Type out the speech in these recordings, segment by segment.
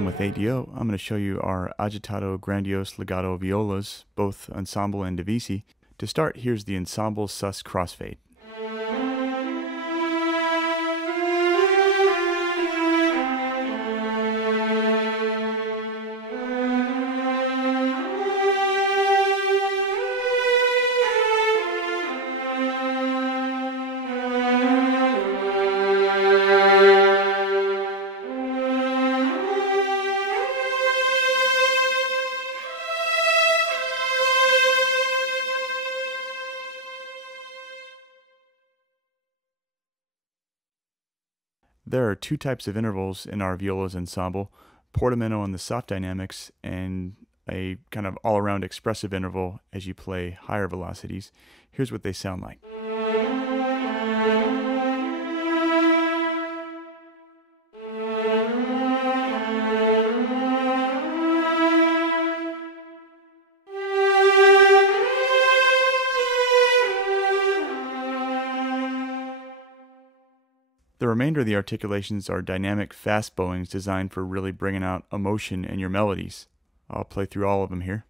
on with 8Dio. I'm going to show you our Agitato Grandiose Legato violas, both Ensemble and Divisi. To start, here's the Ensemble sus crossfade. There are two types of intervals in our violas ensemble, portamento on the soft dynamics and a kind of all-around expressive interval as you play higher velocities. Here's what they sound like. The remainder of the articulations are dynamic fast bowings designed for really bringing out emotion in your melodies. I'll play through all of them here.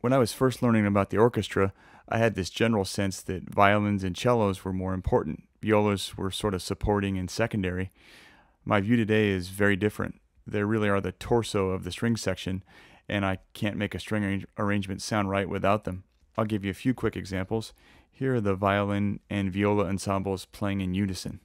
When I was first learning about the orchestra, I had this general sense that violins and cellos were more important. Violas were sort of supporting and secondary. My view today is very different. They really are the torso of the string section, and I can't make a string arrangement sound right without them. I'll give you a few quick examples. Here are the violin and viola ensembles playing in unison.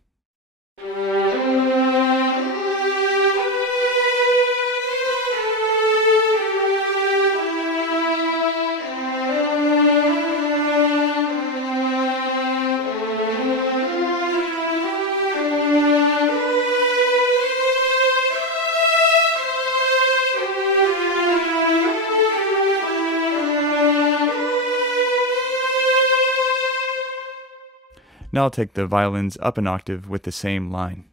Now I'll take the violins up an octave with the same line.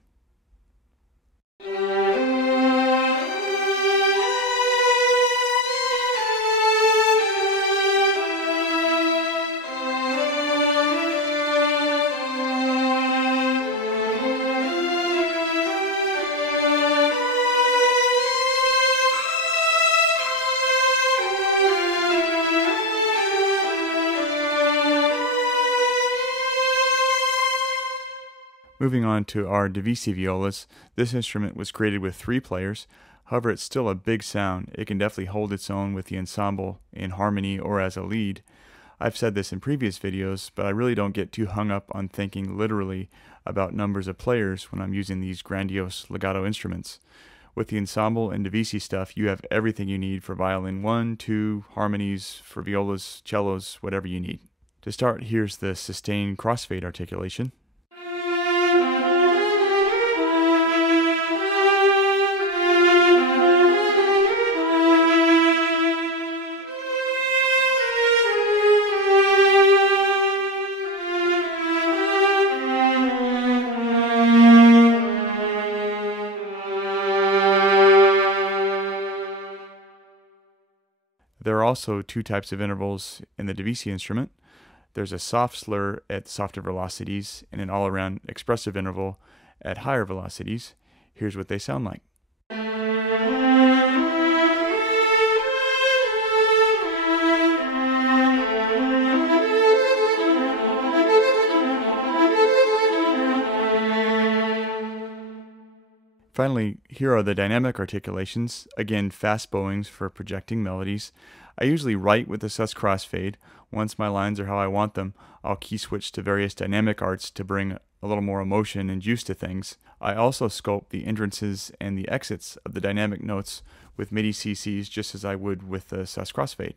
Moving on to our Divisi Violas, this instrument was created with 3 players. However, it's still a big sound. It can definitely hold its own with the ensemble in harmony or as a lead. I've said this in previous videos, but I really don't get too hung up on thinking literally about numbers of players when I'm using these grandiose legato instruments. With the ensemble and Divisi stuff, you have everything you need for violin 1, 2, harmonies, for violas, cellos, whatever you need. To start, here's the sustained crossfade articulation. There are also two types of intervals in the Divisi instrument. There's a soft slur at softer velocities and an all-around expressive interval at higher velocities. Here's what they sound like. Finally, here are the dynamic articulations, again fast bowings for projecting melodies. I usually write with a sus crossfade. Once my lines are how I want them, I'll key switch to various dynamic arts to bring a little more emotion and juice to things. I also sculpt the entrances and the exits of the dynamic notes with MIDI CCs just as I would with the sus crossfade.